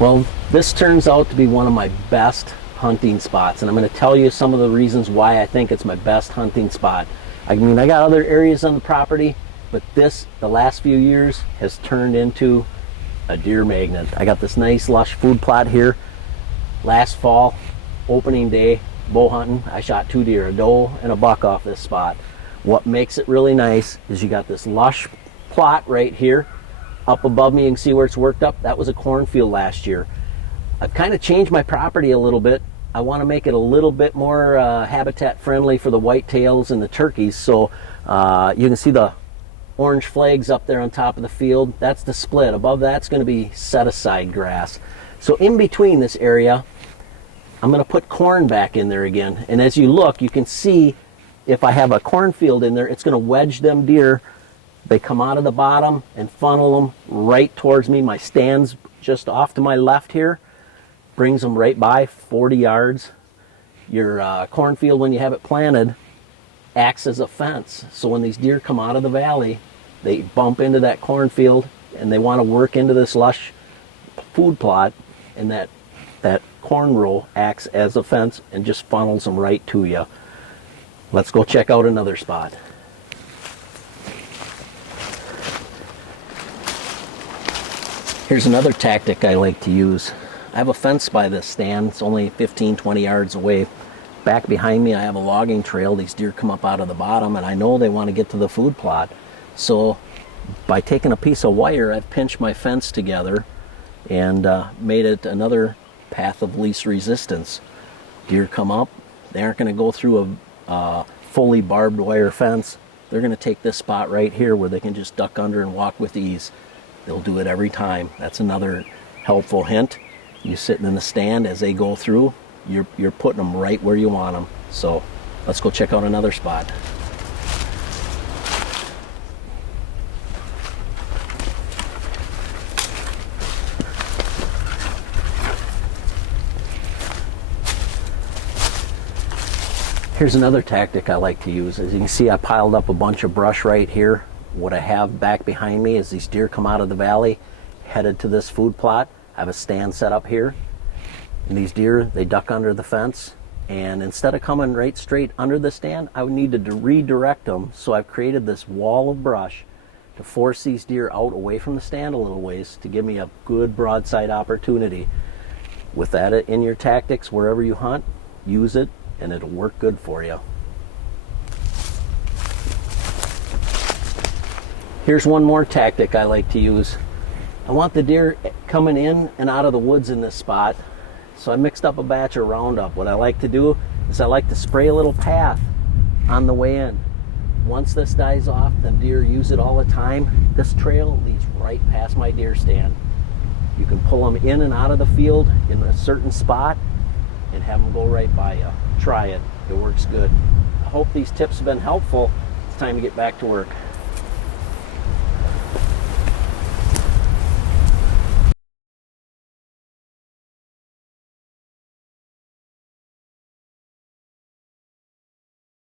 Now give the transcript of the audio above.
Well, this turns out to be one of my best hunting spots, and I'm going to tell you some of the reasons why I think it's my best hunting spot. I mean, I got other areas on the property, but this, the last few years, has turned into a deer magnet. I got this nice lush food plot here. Last fall, opening day, bow hunting, I shot 2 deer, a doe and a buck off this spot. What makes it really nice is you got this lush plot right here. Up above me, you can see where it's worked up. That was a cornfield last year. I've kind of changed my property a little bit. I want to make it a little bit more habitat friendly for the whitetails and the turkeys. So you can see the orange flags up there on top of the field. That's the split. Above that's going to be set aside grass. So in between this area, I'm going to put corn back in there again. And as you look, you can see if I have a cornfield in there, it's going to wedge them deer. They come out of the bottom and funnel them right towards me. My stand's just off to my left here. Brings them right by 40 yards. Your cornfield, when you have it planted, acts as a fence. So when these deer come out of the valley, they bump into that cornfield and they want to work into this lush food plot, and that corn row acts as a fence and just funnels them right to you. Let's go check out another spot. Here's another tactic I like to use. I have a fence by this stand. It's only 15-20 yards away. Back behind me I have a logging trail. These deer come up out of the bottom and I know they want to get to the food plot. So by taking a piece of wire, I've pinched my fence together and made it another path of least resistance. Deer come up, they aren't going to go through a fully barbed wire fence. They're going to take this spot right here where they can just duck under and walk with ease. They'll do it every time. That's another helpful hint. You sitting in the stand, as they go through, you're putting them right where you want them. So let's go check out another spot. Here's another tactic I like to use. As you can see, I piled up a bunch of brush right here. What I have back behind me is these deer come out of the valley, headed to this food plot. I have a stand set up here. And these deer, they duck under the fence. And instead of coming right straight under the stand, I would need to redirect them. So I've created this wall of brush to force these deer out away from the stand a little ways to give me a good broadside opportunity. With that in your tactics, wherever you hunt, use it and it'll work good for you. Here's one more tactic I like to use. I want the deer coming in and out of the woods in this spot. So I mixed up a batch of Roundup. What I like to do is I like to spray a little path on the way in. Once this dies off, the deer use it all the time. This trail leads right past my deer stand. You can pull them in and out of the field in a certain spot and have them go right by you. Try it. It works good. I hope these tips have been helpful. It's time to get back to work.